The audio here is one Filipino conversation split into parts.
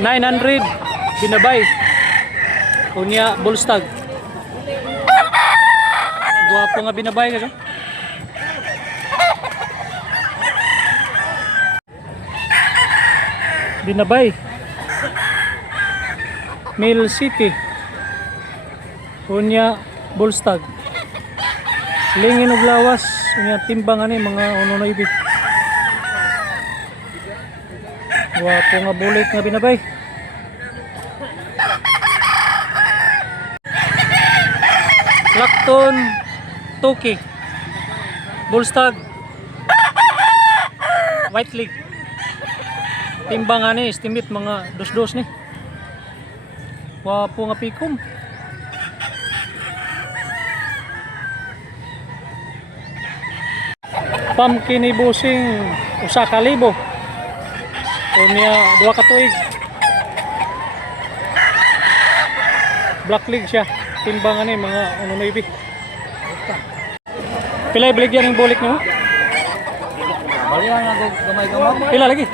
900 binabay. Unya Bullstag. Guwapo nga binabay kasi. Binabay. Mill City. Unya Bullstag. Lingin og lawas, unya timbang ani mga unonoy bit. Guwapo nga bulik nga binabay. Lakton Toki. Bullstag. White League. Timbang ani estimate mga dos-dos ni. Guwapo nga pikom. Pumpkin ni busing usa ka libo. Unya 2 ka tuig. Black League siya. Timbang ani mga ano maybe. Pila ibaligyan ng bulik nimo? Balihan nga gamay-gamay. Pila lagi?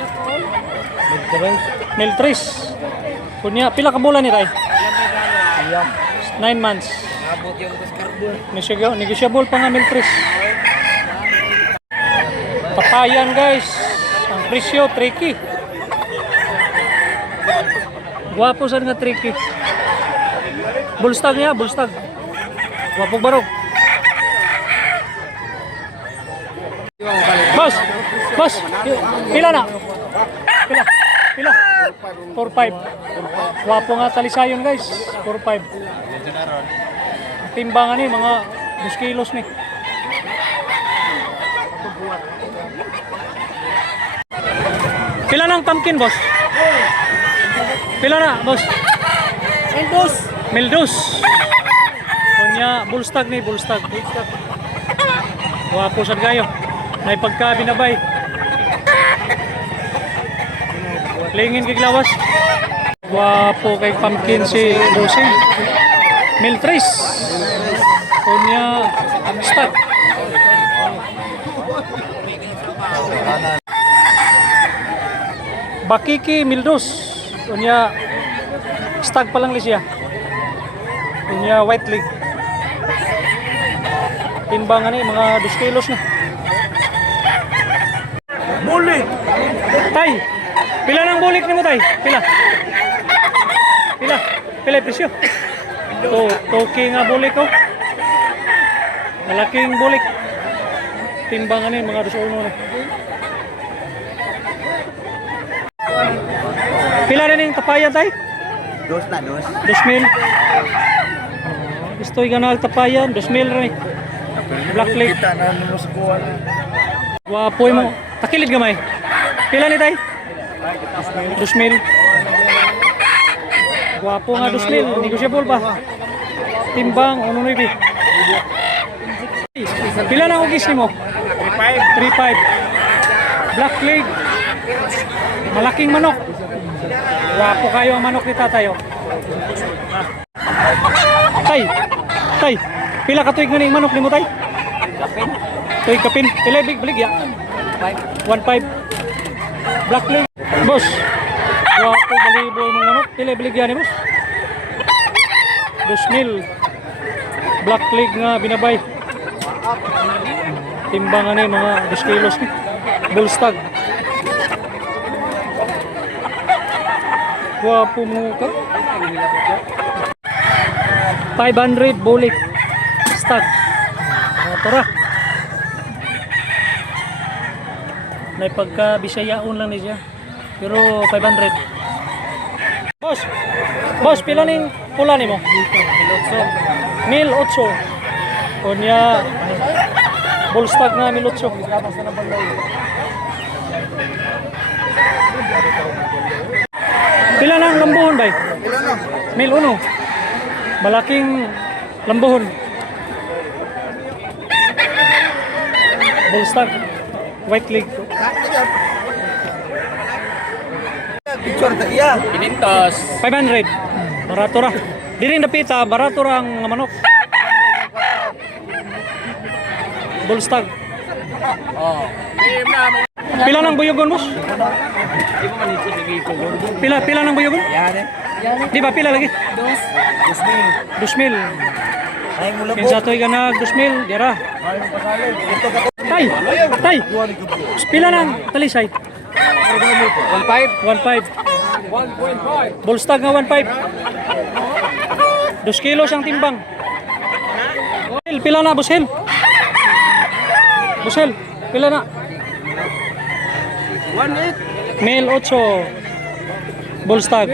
Mil 3. Kunya pila ka bulan ni tay? 9 months. Abot yung carbon. Negotiable pa nga mil 3. Papayan guys. Ang presyo tricky. Guwapo sad nga tricky. Bullstag niya, Bullstag. Guwapo barog. Boss, pila na? Pila? 4-5. Guwapo nga talisayon guys. 4-5. Timbangan ni mga 2 kilos ni. Pila ng pumpkin boss? Pila na boss? Mildos. Kunya Bullstag ni, Bullstag. Guwapo sad kayo. May pagka binabay. Lingin kay lawas. Guwapo kay pumpkin si Lucy. Mil 3. Kunya stag. Bakiki Mildos. Kunya stag pa lang siya. Kunya White League. Timbangan ni mga 2 kilos na. Bulik. Tay. Pila ng bulik nimo tay? Pila? Pila presyo? Toki nga bulik ko. Malaking bulik. Timbangan ni mga 2 uno na. Pila rin yung tapayan tay? 2,000. Gusto yung ganal tapayan, 2,000 rin. Black Lake. Wapoy mo. Takilid gamay. Pila ni tay? 2,000. Guwapo nga 2,000. Negotiable pa. Timbang, ano na ibi? Pila na ugis ni mo? 3,500. Black Lake. Malaking manok. Guwapo kayo ang manok ni tatayo. Tay. Pila ka tuig nga manok ni mo tay? Kapin. Tuig kapin. Pila big baligya? 1,500. Black Lake. Boss. Guwapo balibo yung mga manok. Pila baligya ni boss? 2,000. Black Lake nga binabay. Timbangan ni mga 2 kilos ni. Bullstag. Guwapo mo ka. 500 bulik. Stag. Tara. May pagka bisayaon lang ni siya. Pero 500. Boss, pila ning pula nimo? 1,800. Kunya Bullstag nga 1,800. Pila nang lambuhon bay? 1,100. Malaking lambuhon. Bullstag. White League. Picture ta iya. 500. Barato ra. Diri napita, barato ra ang manok. Bullstag. Oh. Pila nang buyogon boss? Di mo man Pila nang buyogon? Yan eh. Di ba pila lagi? 2,000. Ay mula po. Kinsa toy ganag 2,000 dira. Ito ka. Tay. Tay. Pila nang talisay? 1.5. 1.5. Bullstag nga 1.5. 2 kilo siyang timbang. Bushel, pila na bushel? Bushel, pila na? 1.8. Male 8. Bullstag.